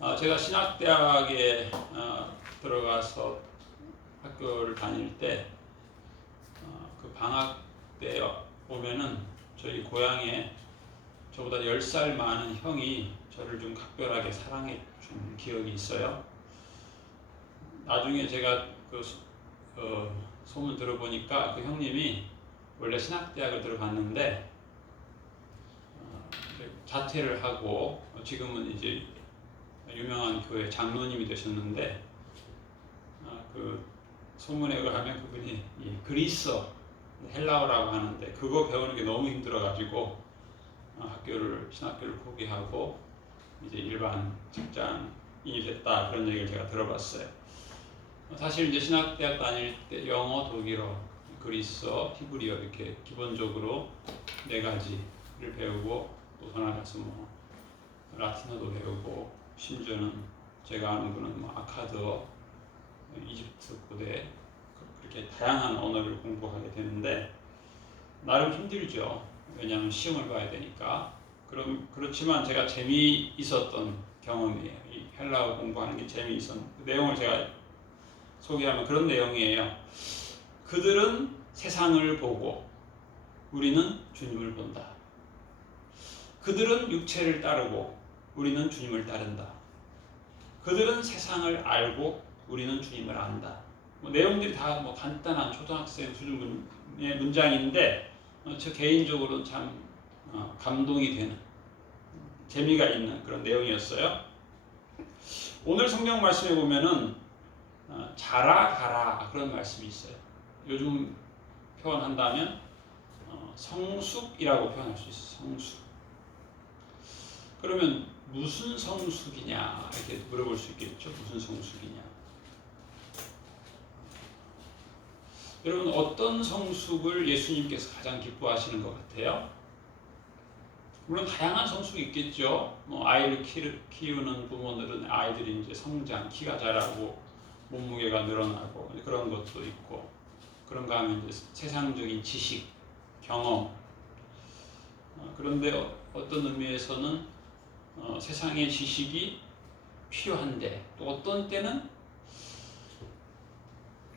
제가 신학대학에 들어가서 학교를 다닐 때 그 방학 때 보면은 저희 고향에 저보다 10살 많은 형이 저를 좀 각별하게 사랑해 준 기억이 있어요. 나중에 제가 소문 들어보니까 그 형님이 원래 신학대학을 들어갔는데 자퇴를 하고 지금은 이제 유명한 교회 장로님이 되셨는데 그 소문에 의하면 그분이 이 그리스어 헬라어라고 하는데 그거 배우는 게 너무 힘들어가지고 신학교를 포기하고 이제 일반 직장인이 됐다, 그런 얘기를 제가 들어봤어요. 사실 이제 신학대학 다닐 때 영어, 독일어, 그리스어, 히브리어 이렇게 기본적으로 4가지를 배우고 또 더 나아가서 뭐 라틴어도 배우고 심지어는 제가 아는 거는 뭐 아카드어, 이집트 고대 그렇게 다양한 언어를 공부하게 되는데 나름 힘들죠. 왜냐하면 시험을 봐야 되니까. 그렇지만 제가 재미있었던 경험이에요. 이 헬라어 공부하는 게 재미있었던 그 내용을 제가 소개하면 그런 내용이에요. 그들은 세상을 보고 우리는 주님을 본다. 그들은 육체를 따르고 우리는 주님을 따른다. 그들은 세상을 알고 우리는 주님을 안다. 내용들이 다 간단한 초등학생 수준의 문장인데 저 개인적으로는 참 감동이 되는, 재미가 있는 그런 내용이었어요. 오늘 성경 말씀에 보면은 자라가라 그런 말씀이 있어요. 요즘 표현한다면 성숙이라고 표현할 수 있어요. 성숙. 그러면 무슨 성숙이냐 이렇게 물어볼 수 있겠죠. 무슨 성숙이냐. 여러분, 어떤 성숙을 예수님께서 가장 기뻐하시는 것 같아요? 물론 다양한 성숙이 있겠죠. 아이를 키우는 부모들은 아이들이 이제 성장, 키가 자라고 몸무게가 늘어나고 그런 것도 있고, 그런가 하면 이제 세상적인 지식, 경험. 그런데 어떤 의미에서는 세상의 지식이 필요한데 또 어떤 때는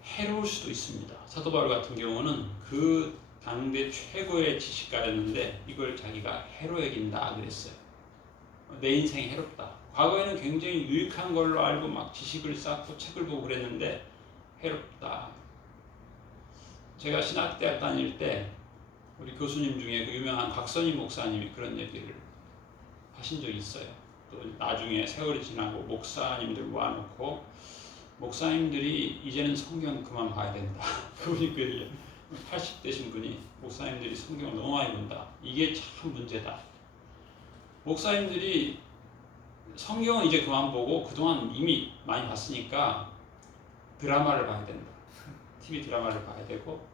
해로울 수도 있습니다. 사도 바울 같은 경우는 그 당대 최고의 지식가였는데 이걸 자기가 해로 여긴다 그랬어요. 내 인생이 해롭다. 과거에는 굉장히 유익한 걸로 알고 막 지식을 쌓고 책을 보고 그랬는데 해롭다. 제가 신학대학 다닐 때 우리 교수님 중에 그 유명한 박선희 목사님이 그런 얘기를 하신 적이 있어요. 또 나중에 세월이 지나고 목사님들 모아놓고 목사님들이 이제는 성경 그만 봐야 된다. 그분이 그 얘기예요. 80대신 분이 목사님들이 성경을 너무 많이 본다. 이게 참 문제다. 목사님들이 성경은 이제 그만 보고 그동안 이미 많이 봤으니까 드라마를 봐야 된다. TV 드라마를 봐야 되고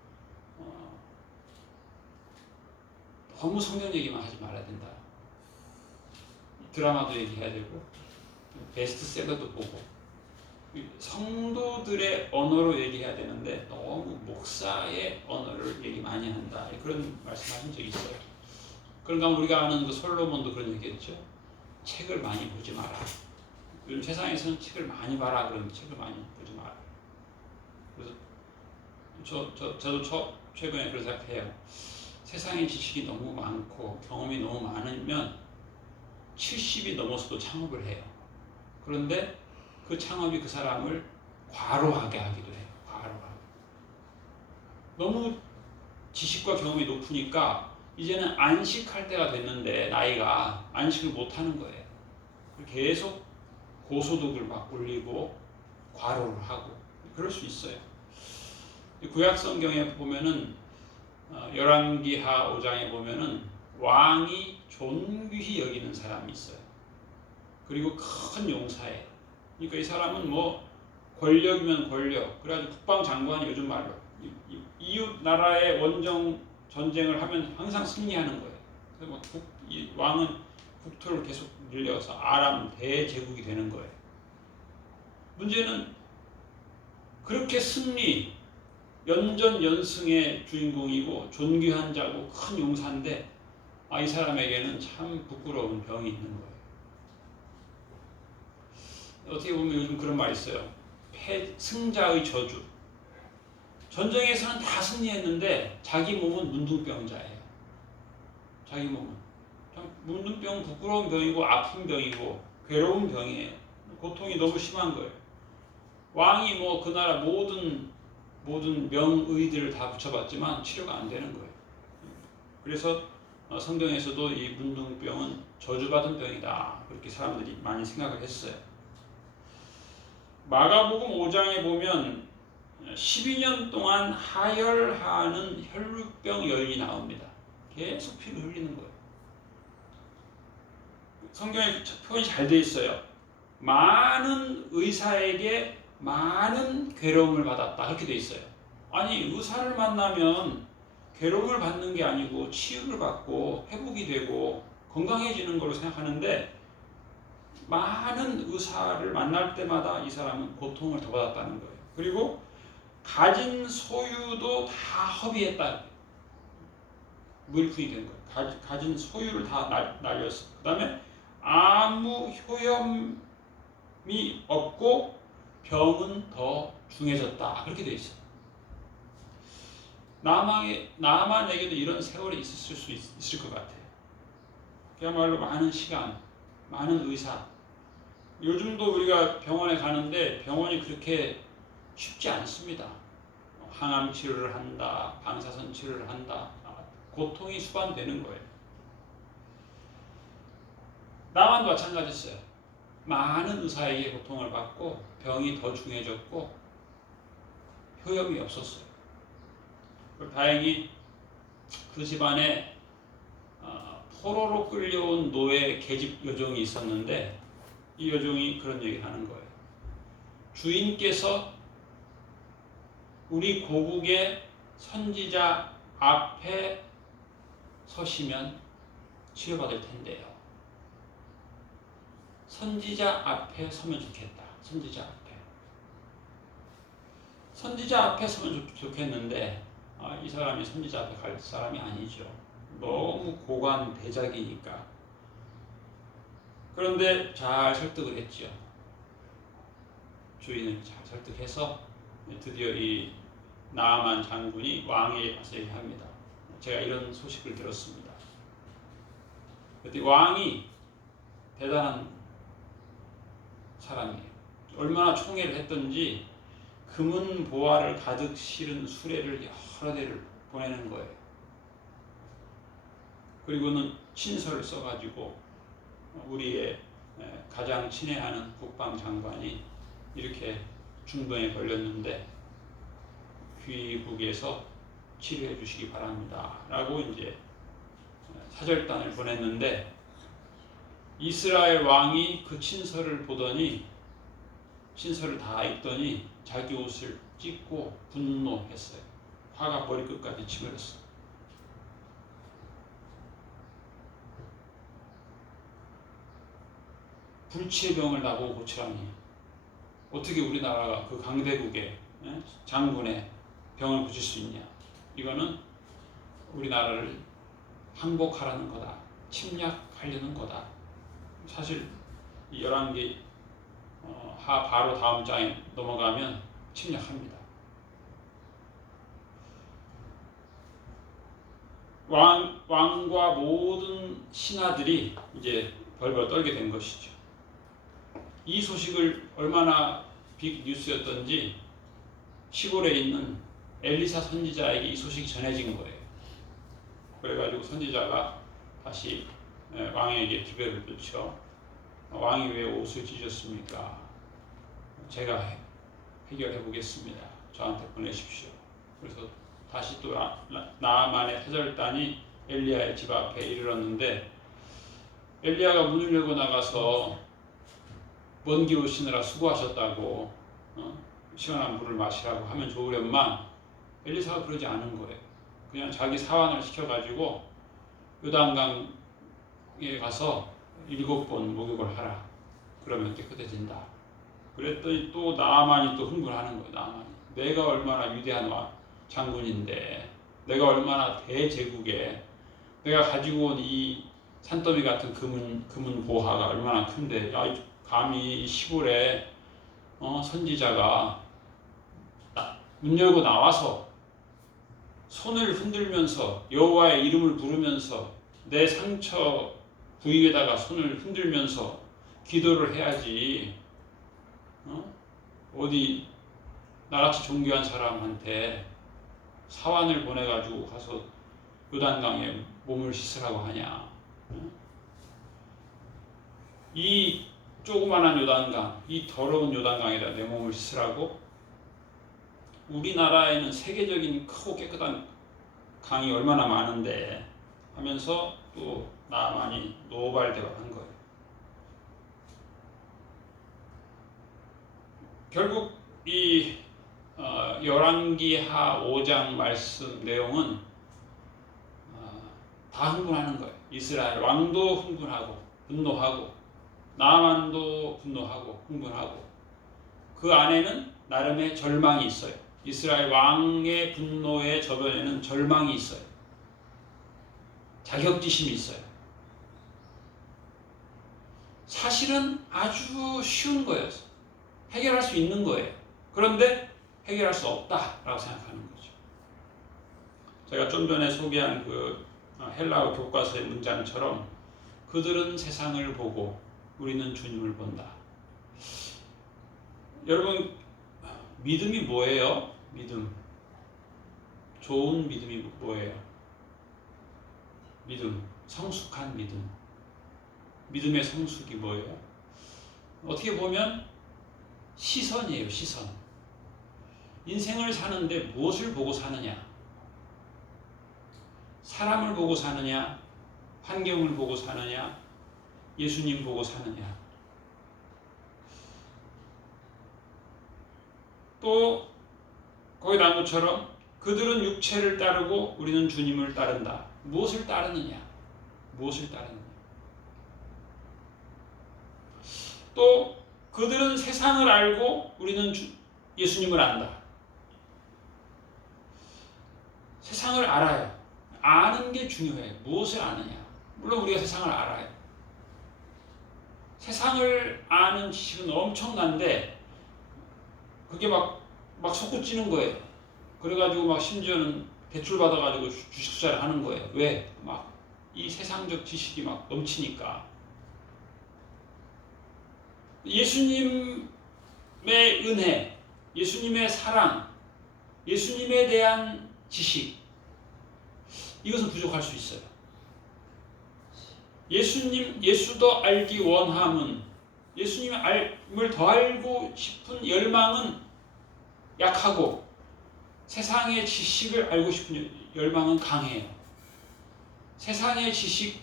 너무 성경 얘기만 하지 말아야 된다. 드라마도 얘기해야 되고 베스트셀러도 보고 성도들의 언어로 얘기해야 되는데 너무 목사의 언어를 얘기 많이 한다. 그런 말씀하신 적이 있어요. 그러니까 우리가 아는 그 솔로몬도 그런 얘기했죠. 책을 많이 보지 마라. 요즘 세상에서는 책을 많이 봐라. 그런 책을 많이 보지 마라. 그래서 저도 최근에 그런 생각해요. 세상의 지식이 너무 많고 경험이 너무 많으면 70이 넘어서도 창업을 해요. 그런데 그 창업이 그 사람을 과로하게 하기도 해요. 과로하게. 너무 지식과 경험이 높으니까 이제는 안식할 때가 됐는데 나이가 안식을 못하는 거예요. 계속 고소득을 막 올리고 과로를 하고 그럴 수 있어요. 구약 성경에 보면은 열왕기하 5장에 보면은 왕이 존귀히 여기는 사람이 있어요. 그리고 큰 용사예요. 그러니까 이 사람은 권력이면 권력. 그래가지고 국방장관이 요즘 말로 이웃 나라의 원정 전쟁을 하면 항상 승리하는 거예요. 그래서 이 왕은 국토를 계속 늘려서 아람 대제국이 되는 거예요. 문제는 그렇게 연전연승의 주인공이고 존귀한 자고 큰 용사인데 이 사람에게는 참 부끄러운 병이 있는 거예요. 어떻게 보면 요즘 그런 말이 있어요. 승자의 저주. 전쟁에서는 다 승리했는데 자기 몸은 문둥병자예요. 자기 몸은 문둥병, 부끄러운 병이고 아픈 병이고 괴로운 병이에요. 고통이 너무 심한 거예요. 왕이 뭐 그 나라 모든 명의들을 다 붙여봤지만 치료가 안 되는 거예요. 그래서 성경에서도 이 문둥병은 저주받은 병이다, 그렇게 사람들이 많이 생각을 했어요. 마가복음 5장에 보면 12년 동안 하혈하는 혈루병 여인이 나옵니다. 계속 피를 흘리는 거예요. 성경에 표현이 잘 돼 있어요. 많은 의사에게 많은 괴로움을 받았다, 그렇게 돼 있어요. 아니, 의사를 만나면 괴로움을 받는 게 아니고 치유를 받고 회복이 되고 건강해지는 걸로 생각하는데, 많은 의사를 만날 때마다 이 사람은 고통을 더 받았다는 거예요. 그리고 가진 소유도 다 허비했다, 무일푼이 된 거예요. 가진 소유를 다 날렸어. 그 다음에 아무 효험이 없고 병은 더 중해졌다, 그렇게 돼 있어요. 나만에게도 이런 세월이 있을 수 있을 것 같아요. 그야말로 많은 시간, 많은 의사. 요즘도 우리가 병원에 가는데 병원이 그렇게 쉽지 않습니다. 항암 치료를 한다, 방사선 치료를 한다. 고통이 수반되는 거예요. 나만도 마찬가지였어요. 많은 의사에게 고통을 받고 병이 더 중해졌고 효험이 없었어요. 다행히 그 집안에 포로로 끌려온 노예 계집 여종이 있었는데, 이 여종이 그런 얘기를 하는 거예요. 주인께서 우리 고국의 선지자 앞에 서시면 치료받을 텐데요. 선지자 앞에 서면 좋겠다. 선지자 앞에 서면 좋겠는데, 이 사람이 선지자 앞에 갈 사람이 아니죠. 너무 고관 대작이니까. 그런데 잘 설득을 했죠. 주인을 잘 설득해서 드디어 이 나아만 장군이 왕에게 가서 얘기합니다. 제가 이런 소식을 들었습니다. 그때 왕이 대단한 사람이에요. 얼마나 총애를 했던지 금은 보화를 가득 실은 수레를 여러 대를 보내는 거예요. 그리고는 친서를 써가지고 우리의 가장 친애하는 국방장관이 이렇게 중병에 걸렸는데 귀국에서 치료해 주시기 바랍니다 라고 이제 사절단을 보냈는데, 이스라엘 왕이 그 친서를 보더니, 친서를 다 읽더니 자기 옷을 찢고 분노했어요. 화가 머리끝까지 치밀었어요. 불치의 병을 나보고 고치라니, 어떻게 우리나라가 그 강대국의 장군의 병을 고칠 수 있냐. 이거는 우리나라를 항복하라는 거다, 침략하려는 거다. 사실 이 11기 바로 다음 장에 넘어가면 침략합니다. 왕과 모든 신하들이 이제 벌벌 떨게 된 것이죠. 이 소식을 얼마나 빅 뉴스였던지 시골에 있는 엘리사 선지자에게 이 소식이 전해진 거예요. 그래가지고 선지자가 다시 왕에게 기별을 붙여, 왕이 왜 옷을 찢었습니까? 제가 해결해 보겠습니다. 저한테 보내십시오. 그래서 다시 또 나아만의 사절단이 엘리야의 집 앞에 이르렀는데, 엘리야가 문을 열고 나가서 먼 길 오시느라 수고하셨다고 시원한 물을 마시라고 하면 좋으련만 엘리사가 그러지 않은 거예요. 그냥 자기 사환을 시켜가지고 요단강에 가서 7번 목욕을 하라. 그러면 깨끗해진다. 그랬더니 또 나아만이 또 흥분하는 거예요. 나아만이. 내가 얼마나 위대한 장군인데, 내가 얼마나 대제국에 내가 가지고 온 이 산더미 같은 금은 보화가 얼마나 큰데, 야, 감히 이 시골에 선지자가 문 열고 나와서 손을 흔들면서 여호와의 이름을 부르면서 내 상처 부위에다가 손을 흔들면서 기도를 해야지. 어디 나같이 존귀한 사람한테 사환을 보내가지고 가서 요단강에 몸을 씻으라고 하냐. 이 조그만한 요단강, 이 더러운 요단강에다 내 몸을 씻으라고? 우리나라에는 세계적인 크고 깨끗한 강이 얼마나 많은데 하면서 또 나만이 노발대발한 거예요. 결국 이 열왕기하 5장 말씀 내용은 다 흥분하는 거예요. 이스라엘 왕도 흥분하고 분노하고 나만도 분노하고 흥분하고 그 안에는 나름의 절망이 있어요. 이스라엘 왕의 분노의 저변에는 절망이 있어요. 자격지심이 있어요. 사실은 아주 쉬운 거예요. 해결할 수 있는 거예요. 그런데 해결할 수 없다라고 생각하는 거죠. 제가 좀 전에 소개한 그 헬라어 교과서의 문장처럼 그들은 세상을 보고 우리는 주님을 본다. 여러분, 믿음이 뭐예요? 믿음. 좋은 믿음이 뭐예요? 믿음. 성숙한 믿음. 믿음의 성숙이 뭐예요? 어떻게 보면 시선이에요. 시선. 인생을 사는데 무엇을 보고 사느냐? 사람을 보고 사느냐? 환경을 보고 사느냐? 예수님 보고 사느냐? 또 거기 나무처럼 그들은 육체를 따르고 우리는 주님을 따른다. 무엇을 따르느냐? 무엇을 따르느냐? 또 그들은 세상을 알고 우리는 예수님을 안다. 세상을 알아요. 아는 게 중요해요. 무엇을 아느냐? 물론 우리가 세상을 알아요. 세상을 아는 지식은 엄청난데 그게 막 솟구치는 거예요. 그래가지고 막 심지어는 대출 받아가지고 주식 투자를 하는 거예요. 왜? 막 이 세상적 지식이 막 넘치니까. 예수님의 은혜, 예수님의 사랑, 예수님에 대한 지식, 이것은 부족할 수 있어요. 예수도 알기 원함은, 예수님을 더 알고 싶은 열망은 약하고 세상의 지식을 알고 싶은 열망은 강해요. 세상의 지식,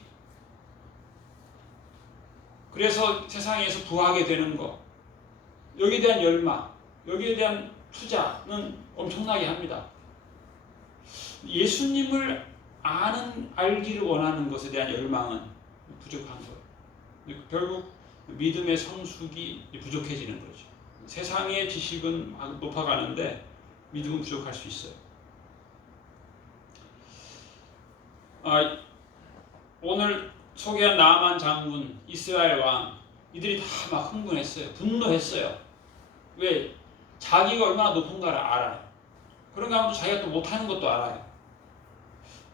그래서 세상에서 부하게 되는 것, 여기에 대한 열망, 여기에 대한 투자는 엄청나게 합니다. 예수님을 알기를 원하는 것에 대한 열망은 부족한 거예요. 결국 믿음의 성숙이 부족해지는 거죠. 세상의 지식은 높아가는데 믿음은 부족할 수 있어요. 오늘 소개한 나아만 장군, 이스라엘 왕, 이들이 다 막 흥분했어요. 분노했어요. 왜? 자기가 얼마나 높은가를 알아요. 그런가 하면 자기가 또 못하는 것도 알아요.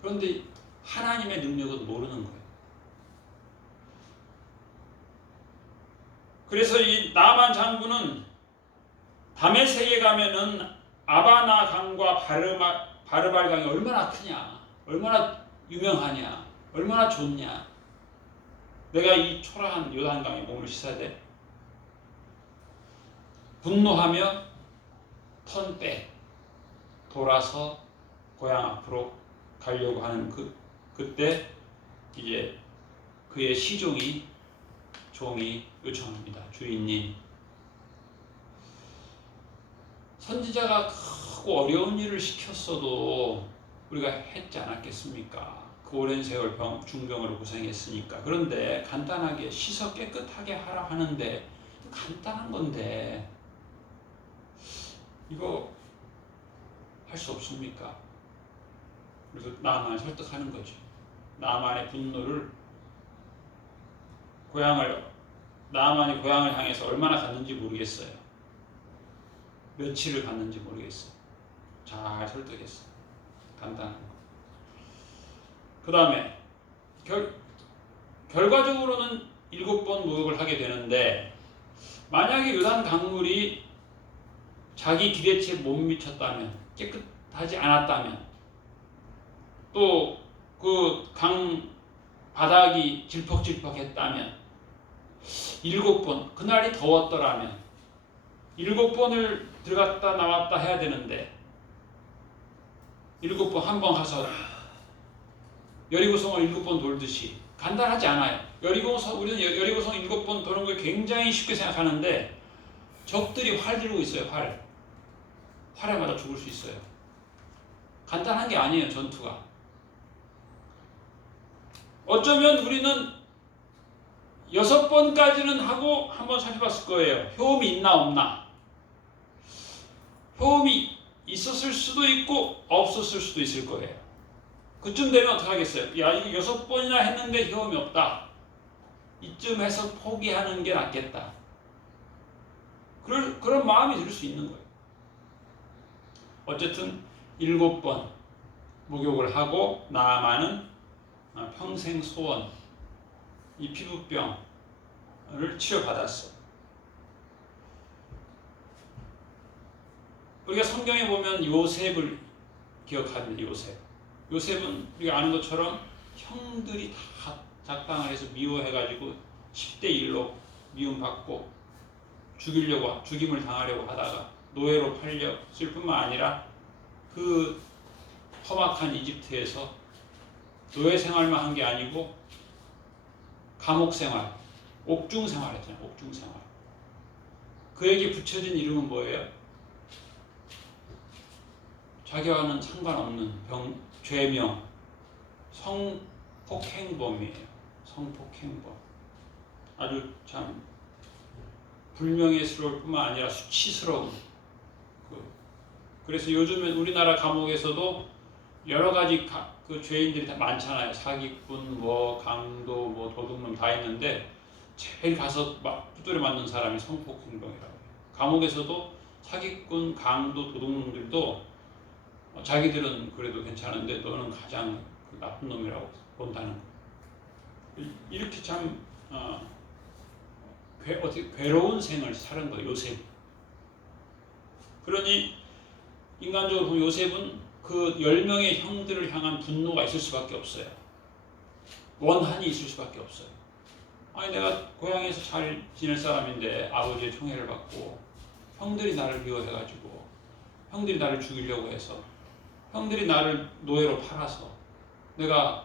그런데 하나님의 능력은 모르는 거예요. 그래서 이 나아만 장군은 다메섹에 가면은 아바나 강과 바르발 강이 얼마나 크냐, 얼마나 유명하냐, 얼마나 좋냐. 내가 이 초라한 요단강에 몸을 씻어야 돼. 분노하며 턴 빼 돌아서 고향 앞으로 가려고 하는 그때 이제 그의 종이 요청합니다. 주인님, 선지자가 크고 어려운 일을 시켰어도 우리가 했지 않았겠습니까? 그 오랜 세월 중병으로 고생했으니까. 그런데 간단하게 씻어 깨끗하게 하라 하는데, 간단한 건데 이거 할 수 없습니까? 그래서 나아만을 설득하는 거죠. 나아만의 분노를 나아만이 고향을 향해서 얼마나 갔는지 모르겠어요. 며칠을 갔는지 모르겠어요. 잘 설득했어요. 간단한 거. 그 다음에 결과적으로는 7번 모욕을 하게 되는데, 만약에 요단 강물이 자기 기대치에 못 미쳤다면, 깨끗하지 않았다면, 또 그 강 바닥이 질퍽질퍽했다면, 7번, 그날이 더웠더라면 7번을 들어갔다 나왔다 해야 되는데, 7번 한 번 가서 여리고성을 7번 돌듯이 간단하지 않아요. 우리는 여리고성 7번 도는 걸 굉장히 쉽게 생각하는데, 적들이 활 들고 있어요. 활에 맞아 죽을 수 있어요. 간단한 게 아니에요, 전투가. 어쩌면 우리는 6번까지는 하고 한번 살펴봤을 거예요. 효험이 있나 없나. 효험이 있었을 수도 있고 없었을 수도 있을 거예요. 그쯤 되면 어떻게 하겠어요? 야, 이거 6번이나 했는데 효험이 없다. 이쯤에서 포기하는 게 낫겠다. 그런 마음이 들 수 있는 거예요. 어쨌든 7번 목욕을 하고 나아만은 평생 소원, 이 피부병을 치료받았어. 우리가 성경에 보면 요셉을 기억합니다. 요셉은 우리가 아는 것처럼 형들이 다 작당을 해서 미워해가지고 10대 1로 미움받고 죽임을 당하려고 하다가 노예로 팔렸을 뿐만 아니라 그 험악한 이집트에서 노예 생활만 한 게 아니고 감옥 생활, 옥중 생활 했잖아요. 옥중 생활. 그에게 붙여진 이름은 뭐예요? 자기와는 상관없는 죄명, 성폭행범이에요. 성폭행범. 아주 참 불명예스러울 뿐만 아니라 수치스러운. 그래서 요즘에 우리나라 감옥에서도 여러 가지 그 죄인들이 다 많잖아요. 사기꾼, 강도, 도둑놈 다 있는데, 제일 가서 막 두드려 맞는 사람이 성폭행범이라고 해요. 감옥에서도 사기꾼, 강도, 도둑놈들도 자기들은 그래도 괜찮은데 너는 가장 나쁜 놈이라고 본다는 거예요. 이렇게 참 어떻게 괴로운 생을 사는 거예요, 요셉. 그러니 인간적으로 보면 요셉은 그 10명의 형들을 향한 분노가 있을 수밖에 없어요. 원한이 있을 수밖에 없어요. 아니, 내가 고향에서 잘 지낼 사람인데 아버지의 총애를 받고 형들이 나를 미워해가지고 형들이 나를 죽이려고 해서 형들이 나를 노예로 팔아서 내가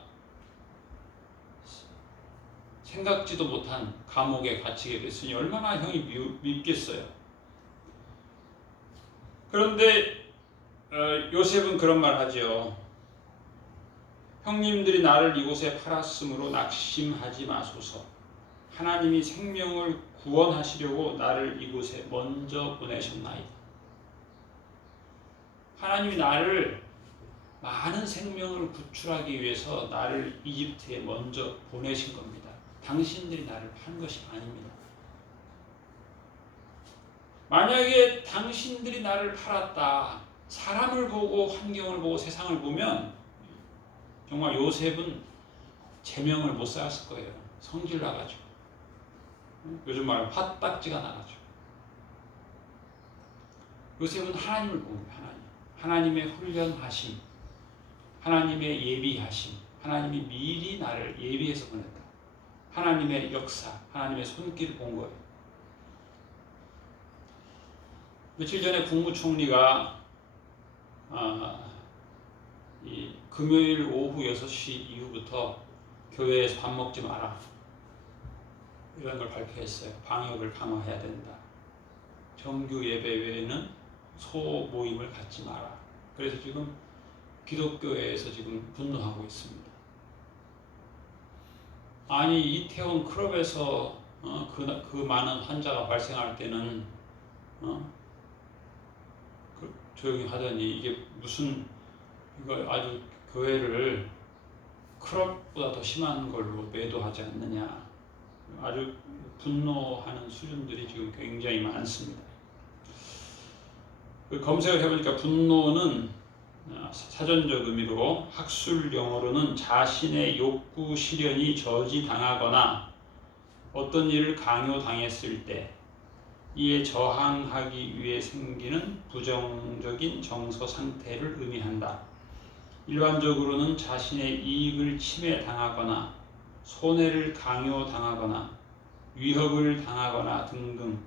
생각지도 못한 감옥에 갇히게 됐으니 얼마나 형이 밉겠어요. 그런데 요셉은 그런 말 하죠. 형님들이 나를 이곳에 팔았으므로 낙심하지 마소서. 하나님이 생명을 구원하시려고 나를 이곳에 먼저 보내셨나이다. 하나님이 나를 많은 생명을 구출하기 위해서 나를 이집트에 먼저 보내신 겁니다. 당신들이 나를 판 것이 아닙니다. 만약에 당신들이 나를 팔았다, 사람을 보고 환경을 보고 세상을 보면 정말 요셉은 제명을 못 쌓았을 거예요. 성질 나가지고. 요즘 말로 화딱지가 나가지고. 요셉은 하나님을 본 거예요. 하나님의 훈련하심, 하나님의 예비하심, 하나님이 미리 나를 예비해서 보냈다. 하나님의 역사, 하나님의 손길을 본 거예요. 며칠 전에 국무총리가 이 금요일 오후 6시 이후부터 교회에서 밥 먹지 마라, 이런 걸 발표했어요. 방역을 강화해야 된다. 정규 예배 외에는 소모임을 갖지 마라. 그래서 지금 기독교회에서 지금 분노하고 있습니다. 아니, 이태원 클럽에서 그 많은 환자가 발생할 때는 조용히 하더니 이게 무슨, 이거 아주 교회를 클럽보다 더 심한 걸로 매도하지 않느냐. 아주 분노하는 수준들이 지금 굉장히 많습니다. 검색을 해보니까 분노는 사전적 의미로 학술 용어로는 자신의 욕구 실현이 저지당하거나 어떤 일을 강요당했을 때 이에 저항하기 위해 생기는 부정적인 정서 상태를 의미한다. 일반적으로는 자신의 이익을 침해당하거나 손해를 강요당하거나 위협을 당하거나 등등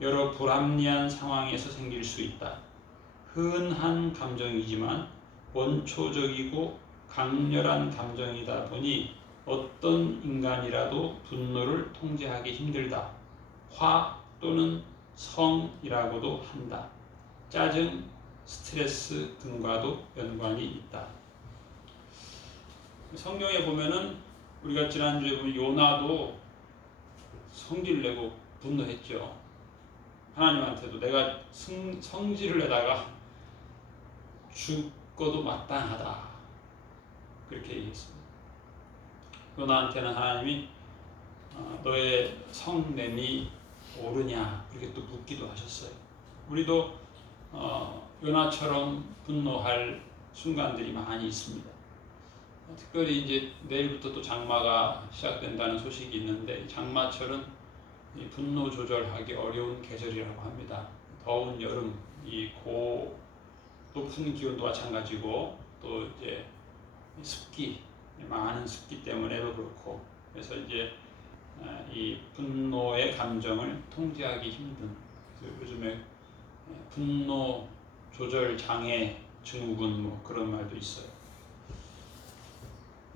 여러 불합리한 상황에서 생길 수 있다. 흔한 감정이지만 원초적이고 강렬한 감정이다 보니 어떤 인간이라도 분노를 통제하기 힘들다. 화 또는 성이라고도 한다. 짜증, 스트레스 등과도 연관이 있다. 성경에 보면은 우리가 지난주에 보면 요나도 성질을 내고 분노했죠. 하나님한테도 내가 성질을 내다가 죽어도 마땅하다. 그렇게 얘기했습니다. 요나한테는 하나님이 너의 성냄이 오르냐 그렇게 또 묻기도 하셨어요. 우리도 요나처럼 분노할 순간들이 많이 있습니다. 특별히 이제 내일부터 또 장마가 시작된다는 소식이 있는데 장마철은 분노 조절하기 어려운 계절이라고 합니다. 더운 여름, 높은 기온도 마찬가지고 또 이제 습기, 많은 습기 때문에도 그렇고 그래서 이제 이 분노의 감정을 통제하기 힘든 요즘에 분노 조절 장애 증후군 뭐 그런 말도 있어요.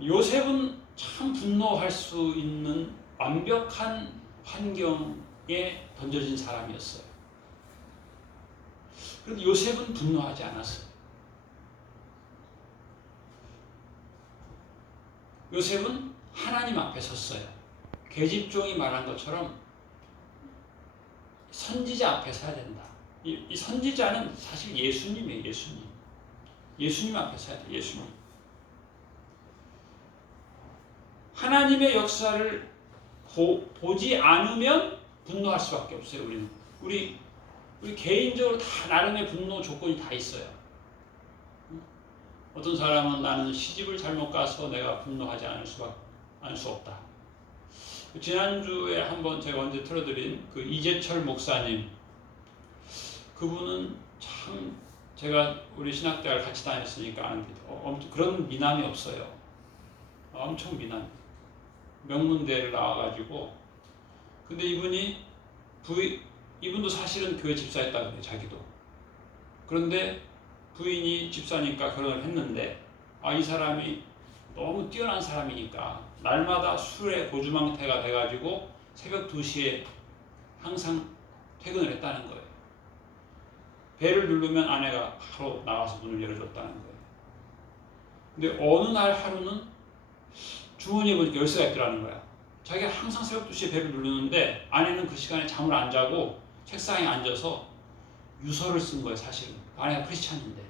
요셉은 참 분노할 수 있는 완벽한 환경에 던져진 사람이었어요. 그런데 요셉은 분노하지 않았어요. 요셉은 하나님 앞에 섰어요. 계집종이 말한 것처럼 선지자 앞에 서야 된다. 이 선지자는 사실 예수님이에요. 예수님 앞에 서야 돼요. 예수님. 하나님의 역사를 보지 않으면 분노할 수밖에 없어요. 우리 개인적으로 다 나름의 분노 조건이 다 있어요. 어떤 사람은 나는 시집을 잘못 가서 내가 분노하지 않을 수 없다. 지난주에 한번 제가 언제 틀어드린 그 이재철 목사님, 그분은 참 제가 우리 신학대학을 같이 다녔으니까 아는데 그런 미남이 없어요. 엄청 미남. 명문대를 나와가지고 근데 이분도 사실은 교회 집사였다고 해요. 자기도. 그런데 부인이 집사니까 결혼을 했는데 이 사람이 너무 뛰어난 사람이니까 날마다 술에 고주망태가 돼가지고 새벽 2시에 항상 퇴근을 했다는 거예요. 배를 누르면 아내가 바로 나와서 문을 열어줬다는 거예요. 근데 어느 날 하루는 주머니에 보니까 열쇠가 있더라는 거야. 자기가 항상 새벽 2시에 배를 누르는데 아내는 그 시간에 잠을 안 자고 책상에 앉아서 유서를 쓴 거예요. 사실은 아내가 크리스찬인데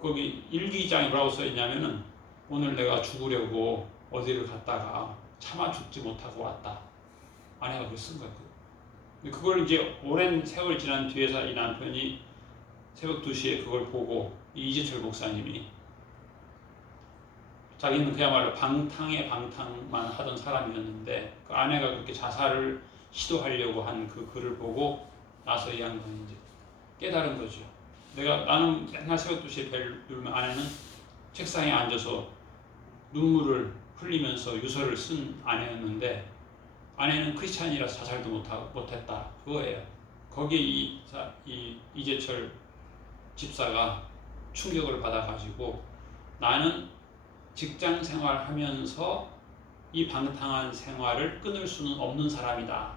거기 일기장에 뭐라고 써있냐면은 오늘 내가 죽으려고 어디를 갔다가 차마 죽지 못하고 왔다. 아내가 그걸 쓴 거예요. 그걸 이제 오랜 세월 지난 뒤에서 이 남편이 새벽 2시에 그걸 보고 이재철 목사님이 자기는 그야말로 방탕에 방탕만 하던 사람이었는데 그 아내가 그렇게 자살을 시도하려고 한 그 글을 보고 나서 이 양반이 이제 깨달은 거죠. 나는 맨날 새벽 2시에 배를 누르면 아내는 책상에 앉아서 눈물을 흘리면서 유서를 쓴 아내였는데 아내는 크리스찬이라서 자살도 못했다. 그거예요. 거기에 이 이재철 집사가 충격을 받아가지고 나는 직장 생활하면서 이 방탕한 생활을 끊을 수는 없는 사람이다.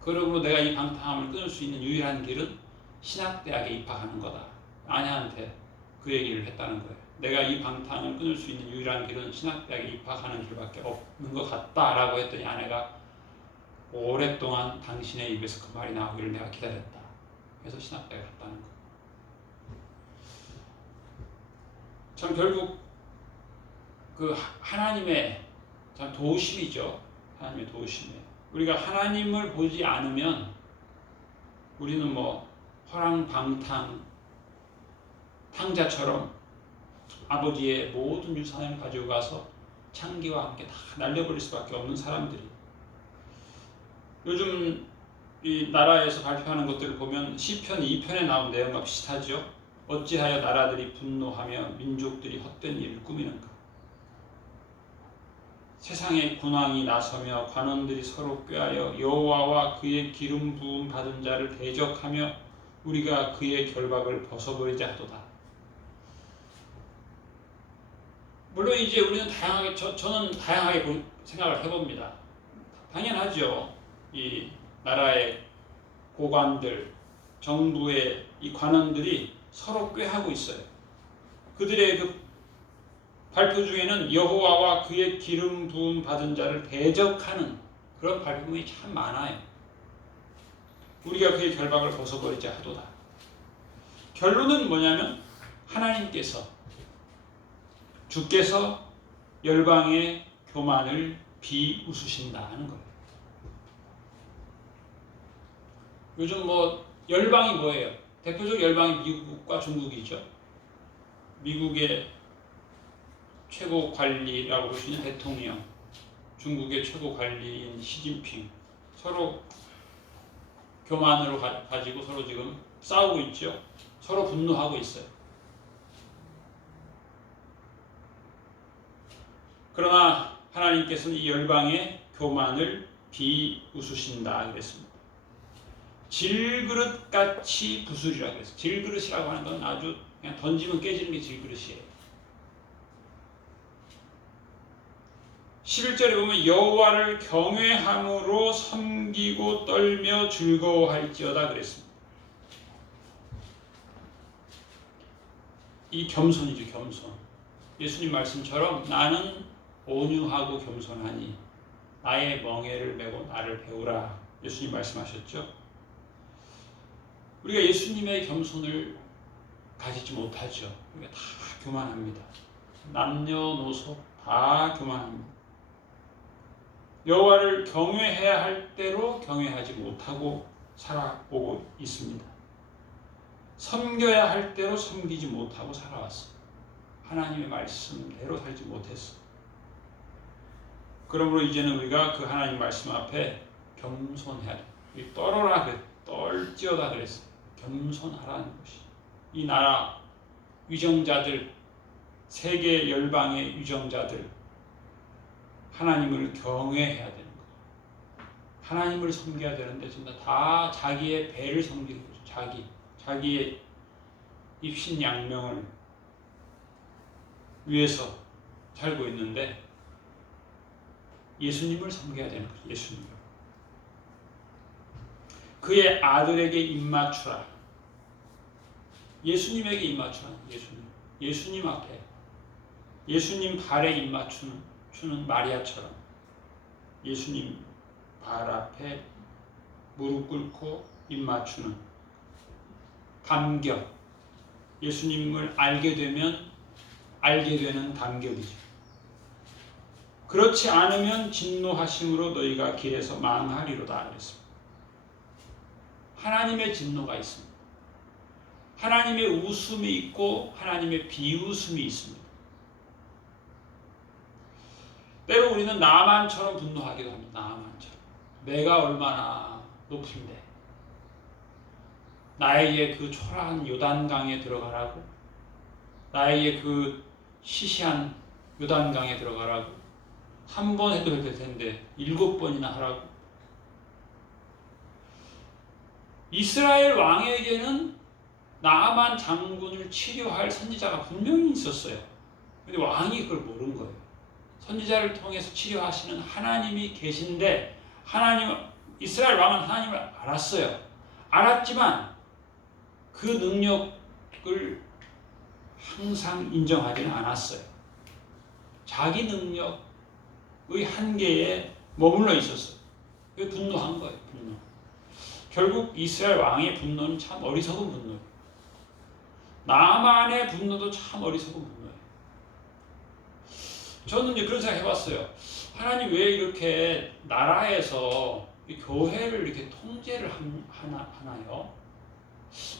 그러므로 내가 이 방탕함을 끊을 수 있는 유일한 길은 신학대학에 입학하는 거다. 아내한테 그 얘기를 했다는 거예요. 내가 이 방탕을 끊을 수 있는 유일한 길은 신학대학에 입학하는 길밖에 없는 것 같다라고 했더니 아내가 오랫동안 당신의 입에서 그 말이 나오기를 내가 기다렸다. 그래서 신학대학에 갔다는 거예요. 참 결국 그 하나님의 참 도우심이죠. 하나님의 도우심에. 우리가 하나님을 보지 않으면 우리는 뭐 허랑방탕 탕자처럼 아버지의 모든 유산을 가지고 가서 창기와 함께 다 날려버릴 수밖에 없는 사람들이, 요즘 이 나라에서 발표하는 것들을 보면 시편 2편에 나온 내용과 비슷하죠. 어찌하여 나라들이 분노하며 민족들이 헛된 일을 꾸미는가. 세상의 군왕이 나서며 관원들이 서로 꾀하여 여호와와 그의 기름 부음 받은 자를 대적하며 우리가 그의 결박을 벗어버리자 하도다. 물론 이제 우리는 다양하게, 저는 다양하게 생각을 해봅니다. 당연하죠. 이 나라의 고관들, 정부의 이 관원들이 서로 꾀하고 있어요. 그들의 그 발표 중에는 여호와와 그의 기름 부음 받은 자를 대적하는 그런 발표문이 참 많아요. 우리가 그의 결박을 벗어버리자 하도다. 결론은 뭐냐면 주께서 열방의 교만을 비웃으신다 하는 거예요. 요즘 뭐 열방이 뭐예요? 대표적 열방이 미국과 중국이죠. 미국의 최고 관리라고 볼 수 있는 대통령, 중국의 최고 관리인 시진핑, 서로 교만으로 가지고 서로 지금 싸우고 있죠. 서로 분노하고 있어요. 그러나 하나님께서는 이 열방의 교만을 비웃으신다 그랬습니다. 질그릇같이 부수리라 그랬어요. 질그릇이라고 하는 건 아주 그냥 던지면 깨지는 게 질그릇이에요. 11절에 보면 여호와를 경외함으로 섬기고 떨며 즐거워할지어다 그랬습니다. 이 겸손이죠, 겸손. 예수님 말씀처럼 나는 온유하고 겸손하니 나의 멍에를 메고 나를 배우라. 예수님 말씀하셨죠. 우리가 예수님의 겸손을 가지지 못하죠. 우리가 다 교만합니다. 남녀노소 다 교만합니다. 여호와를 경외해야 할 때로 경외하지 못하고 살아오고 있습니다. 섬겨야 할 때로 섬기지 못하고 살아왔어. 하나님의 말씀대로 살지 못했어. 그러므로 이제는 우리가 그 하나님 말씀 앞에 겸손해야 돼. 떨어라 그래. 떨지어다 그랬어. 겸손하라는 것이. 이 나라 위정자들, 세계 열방의 위정자들, 하나님을 경외해야 되는 거예요. 하나님을 섬겨야 되는데 진짜 다 자기의 배를 섬기는 거죠. 자기의 입신양명을 위해서 살고 있는데 예수님을 섬겨야 되는 거예요. 예수님. 그의 아들에게 입맞추라. 예수님에게 입맞추라. 예수님 앞에, 예수님 발에 입맞추는 마리아처럼 예수님 발 앞에 무릎 꿇고 입맞추는 감격. 예수님을 알게 되면 알게 되는 감격이죠. 그렇지 않으면 진노하심으로 너희가 길에서 망하리로다 그랬습니다. 하나님의 진노가 있습니다. 하나님의 웃음이 있고 하나님의 비웃음이 있습니다. 때로 우리는 나만처럼 분노하기도 합니다. 나만처럼. 내가 얼마나 높은데 나에게 그 초라한 요단강에 들어가라고, 나에게 그 시시한 요단강에 들어가라고, 한 번 해도 될 텐데 7번이나 하라고. 이스라엘 왕에게는 나아만 장군을 치료할 선지자가 분명히 있었어요. 근데 왕이 그걸 모른 거예요. 선지자를 통해서 치료하시는 하나님이 계신데, 이스라엘 왕은 하나님을 알았어요. 알았지만 그 능력을 항상 인정하지는 않았어요. 자기 능력의 한계에 머물러 있었어요. 그게 분노한 거예요. 분노. 결국 이스라엘 왕의 분노는 참 어리석은 분노예요. 나만의 분노도 참 어리석은 분노예요. 저는 이제 그런 생각 해봤어요. 하나님 왜 이렇게 나라에서 이 교회를 이렇게 통제를 하나요?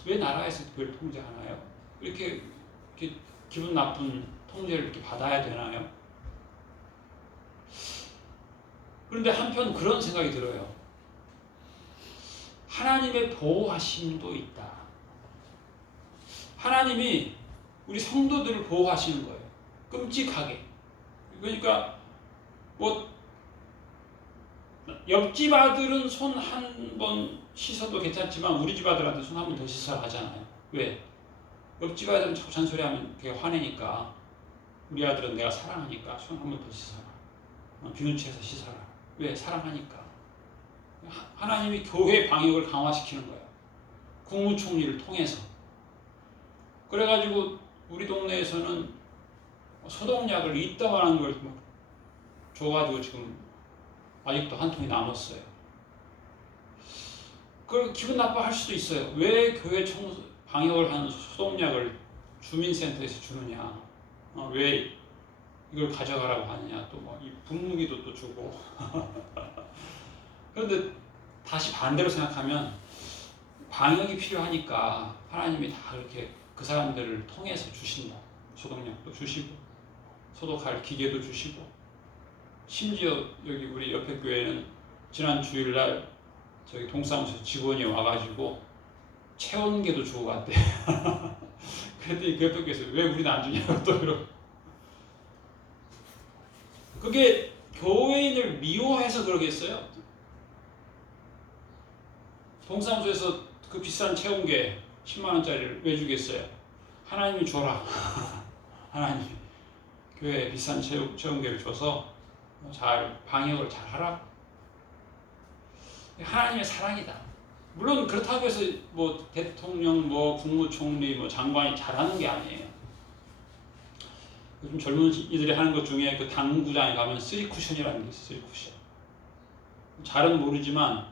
왜 나라에서 교회를 통제하나요? 이렇게 기분 나쁜 통제를 이렇게 받아야 되나요? 그런데 한편 그런 생각이 들어요. 하나님의 보호하심도 있다. 하나님이 우리 성도들을 보호하시는 거예요. 끔찍하게. 그러니까 뭐 옆집 아들은 손 한 번 씻어도 괜찮지만 우리 집 아들한테 손 한 번 더 씻어라 하잖아요. 왜? 옆집 아들은 자꾸 잔소리하면 되게 화내니까 우리 아들은 내가 사랑하니까 손 한 번 더 씻어라. 비누치해서 씻어라. 왜? 사랑하니까. 하나님이 교회 방역을 강화시키는 거예요. 국무총리를 통해서. 그래가지고 우리 동네에서는 소독약을 이따만한 걸 줘가지고 지금 아직도 한 통이 남았어요. 그걸 기분 나빠할 수도 있어요. 왜 교회 방역을 하는 소독약을 주민센터에서 주느냐? 왜 이걸 가져가라고 하느냐? 또 뭐 이 분무기도 또 주고. 그런데 다시 반대로 생각하면 방역이 필요하니까 하나님이 다 그렇게 그 사람들을 통해서 주신다. 소독약도 주시고 소독할 기계도 주시고 심지어 여기 우리 옆에 교회는 지난 주일날 저기 동사무소 직원이 와가지고 체온계도 주고 갔대. 그랬더니 그 옆에 교회에서 왜 우리는 안 주냐고 또 그러고. 그게 교회인을 미워해서 그러겠어요? 동사무소에서 그 비싼 체온계 10만원짜리를 왜 주겠어요? 하나님이 줘라. 하나님 교회에 비싼 체온계를 줘서 잘 방역을 잘 하라. 하나님의 사랑이다. 물론 그렇다고 해서 뭐 대통령, 뭐 국무총리, 뭐 장관이 잘하는 게 아니에요. 요즘 젊은 이들이 하는 것 중에 그 당구장에 가면 3쿠션이라는 게 있어요. 3쿠션. 잘은 모르지만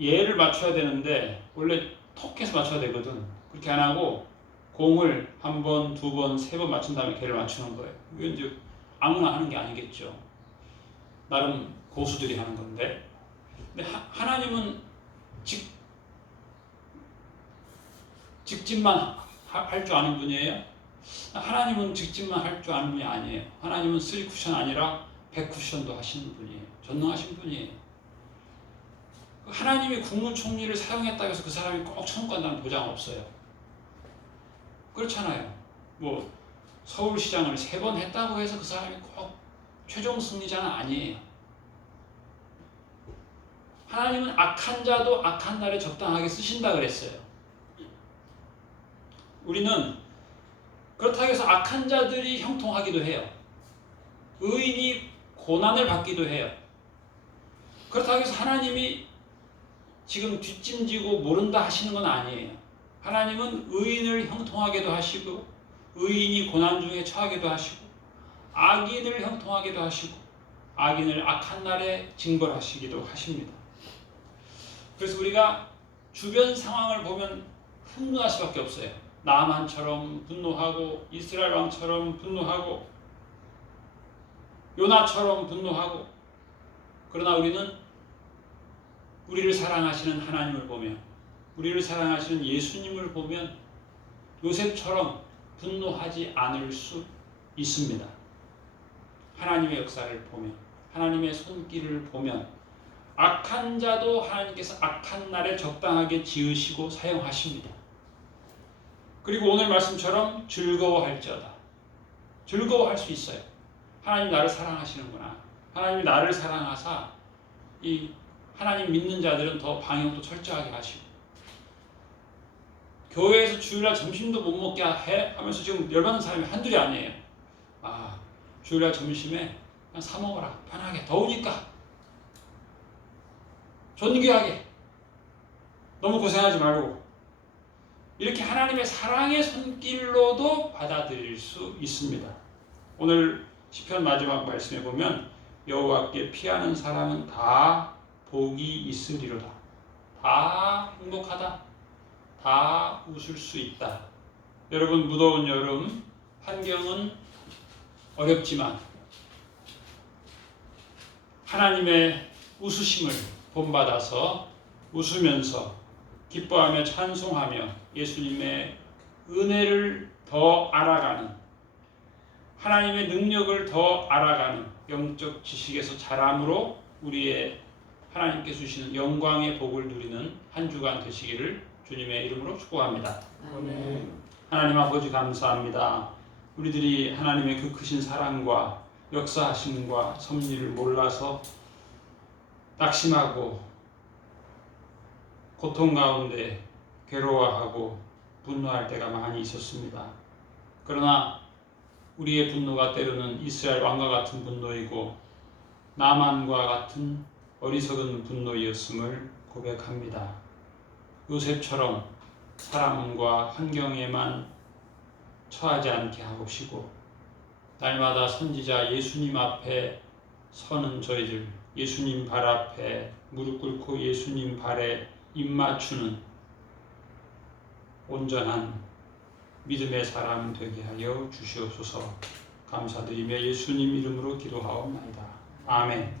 얘를 맞춰야 되는데 원래 톡해서 맞춰야 되거든. 그렇게 안 하고 공을 한 번, 두 번, 세 번 맞춘 다음에 걔를 맞추는 거예요. 이건 이제 아무나 하는 게 아니겠죠. 나름 고수들이 하는 건데. 근데 하나님은 직진만 할 줄 아는 분이에요? 하나님은 직진만 할 줄 아는 분이 아니에요. 하나님은 3쿠션 아니라 100쿠션도 하시는 분이에요. 전능하신 분이에요. 하나님이 국무총리를 사용했다고 해서 그 사람이 꼭 천국 간다는 보장 없어요. 그렇잖아요. 뭐 서울시장을 3번 했다고 해서 그 사람이 꼭 최종 승리자는 아니에요. 하나님은 악한 자도 악한 날에 적당하게 쓰신다 그랬어요. 우리는 그렇다고 해서 악한 자들이 형통하기도 해요. 의인이 고난을 받기도 해요. 그렇다고 해서 하나님이 지금 뒷짐지고 모른다 하시는 건 아니에요. 하나님은 의인을 형통하게도 하시고 의인이 고난 중에 처하게도 하시고 악인을 형통하게도 하시고 악인을 악한 날에 징벌하시기도 하십니다. 그래서 우리가 주변 상황을 보면 흥분할 수밖에 없어요. 나만처럼 분노하고 이스라엘 왕처럼 분노하고 요나처럼 분노하고. 그러나 우리는 우리를 사랑하시는 하나님을 보며 우리를 사랑하시는 예수님을 보면 요셉처럼 분노하지 않을 수 있습니다. 하나님의 역사를 보면 하나님의 손길을 보면 악한 자도 하나님께서 악한 날에 적당하게 지으시고 사용하십니다. 그리고 오늘 말씀처럼 즐거워할지어다. 즐거워할 수 있어요. 하나님 나를 사랑하시는구나. 하나님이 나를 사랑하사 이 하나님 믿는 자들은 더 방역도 철저하게 하시고 교회에서 주일날 점심도 못 먹게 해 하면서 지금 열받는 사람이 한둘이 아니에요. 주일날 점심에 그냥 사 먹어라. 편하게. 더우니까. 존귀하게. 너무 고생하지 말고. 이렇게 하나님의 사랑의 손길로도 받아들일 수 있습니다. 오늘 시편 마지막 말씀에 보면 여호와께 피하는 사람은 다 복이 있으리로다. 다 행복하다. 다 웃을 수 있다. 여러분, 무더운 여름 환경은 어렵지만 하나님의 웃으심을 본받아서 웃으면서 기뻐하며 찬송하며 예수님의 은혜를 더 알아가는, 하나님의 능력을 더 알아가는 영적 지식에서 자람으로 우리의 하나님께 주시는 영광의 복을 누리는 한 주간 되시기를 주님의 이름으로 축복합니다. 아멘. 하나님 아버지 감사합니다. 우리들이 하나님의 그 크신 사랑과 역사하심과 섭리를 몰라서 낙심하고 고통 가운데 괴로워하고 분노할 때가 많이 있었습니다. 그러나 우리의 분노가 때로는 이스라엘 왕과 같은 분노이고 나만과 같은 어리석은 분노이었음을 고백합니다. 요셉처럼 사람과 환경에만 처하지 않게 하옵시고 날마다 선지자 예수님 앞에 서는 저희들, 예수님 발 앞에 무릎 꿇고 예수님 발에 입 맞추는 온전한 믿음의 사람 되게 하여 주시옵소서. 감사드리며 예수님 이름으로 기도하옵나이다. 아멘.